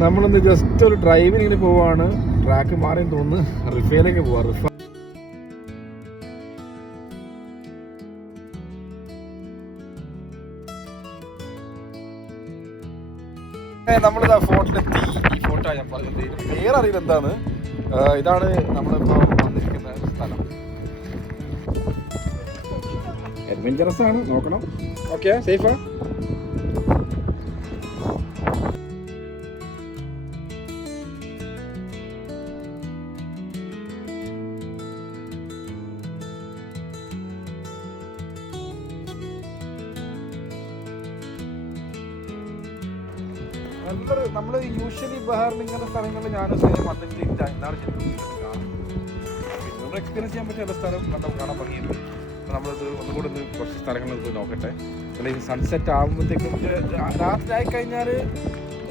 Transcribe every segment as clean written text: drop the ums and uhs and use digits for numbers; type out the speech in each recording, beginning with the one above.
നമ്മളൊന്ന് ജസ്റ്റ് ഒരു ഡ്രൈവിനിങ്ങനെ പോവാണ്. ട്രാക്ക് മാറി തോന്നുന്നു. റിഫയിലേക്ക് പോവാ. നമ്മളിതാ ഫോർട്ടിലെത്തി. ഈ ഫോർട്ടാ ഞാൻ പറഞ്ഞത്. ഇത് പേരറിയില്ല എന്താണ്. ഇതാണ് നമ്മളിപ്പോൾ വന്നിരിക്കുന്ന സ്ഥലം. അഡ്വഞ്ചറസ് ആണ്, നോക്കണം. ഓക്കെ, സേഫാ? നമ്മൾ യൂഷ്വലി ബഹറിൽ ഇങ്ങനത്തെ സ്ഥലങ്ങളിൽ ഞാൻ വന്നിട്ട് എന്താണ് ശരിക്കും കാണും. പിന്നെ നമ്മൾ എക്സ്പീരിയൻസ് ചെയ്യാൻ പറ്റിയ എല്ലാ സ്ഥലം കാണാൻ ഭംഗിയുണ്ട്. അപ്പോൾ നമ്മളിത് ഒന്നുകൂടെ ഒന്ന് കുറച്ച് സ്ഥലങ്ങളിൽ പോയി നോക്കട്ടെ. അല്ലെങ്കിൽ സൺസെറ്റ് ആകുമ്പോഴത്തേക്കും രാത്രി ആയിക്കഴിഞ്ഞാൽ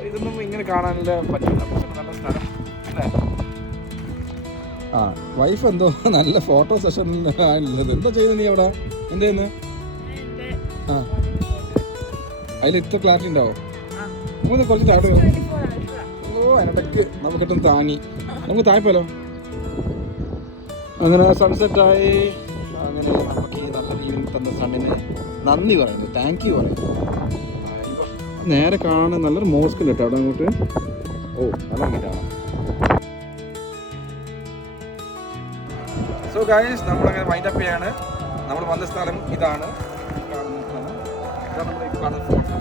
ഇതൊന്നും ഇങ്ങനെ കാണാനുള്ള പറ്റില്ല. പക്ഷെ നല്ല സ്ഥലം അല്ലേ? ആ, വൈഫ് എന്തോ നല്ല ഫോട്ടോ സെഷൻ ആണുള്ളത്. എന്താ ചെയ്യുന്നത് നീ അവിടെ? എന്താ ചെയ്യുന്നത്? ആ, അതിൽ ഇത്ര ക്ലാരിറ്റി ഉണ്ടാവും. നമുക്ക് കുറച്ച് താഴെ അതിനിടയ്ക്ക് നമുക്കിട്ടും താങ്ങി നമുക്ക് താഴ്പ്പല്ലോ. അങ്ങനെ സൺസെറ്റായി. അങ്ങനെ നമുക്ക് ഈ നല്ല ഈവനിങ് തന്ന സണ്ണിന് നന്ദി പറയുന്നു, താങ്ക് യു പറയുന്നു. നേരെ കാണാൻ നല്ലൊരു മോസ്ക് ഉണ്ട് കേട്ടോ അവിടെ അങ്ങോട്ട്. ഓ, നല്ല ഭംഗിയിട്ടാണ്. സോ ഗൈസ്, നമ്മളങ്ങനെ വൈൻഡ് അപ്പ് ചെയ്യാണ്. നമ്മൾ വന്ന സ്ഥലം ഇതാണ്. ഇതാണ് നമ്മൾ കാണുന്ന ഫോട്ടോ.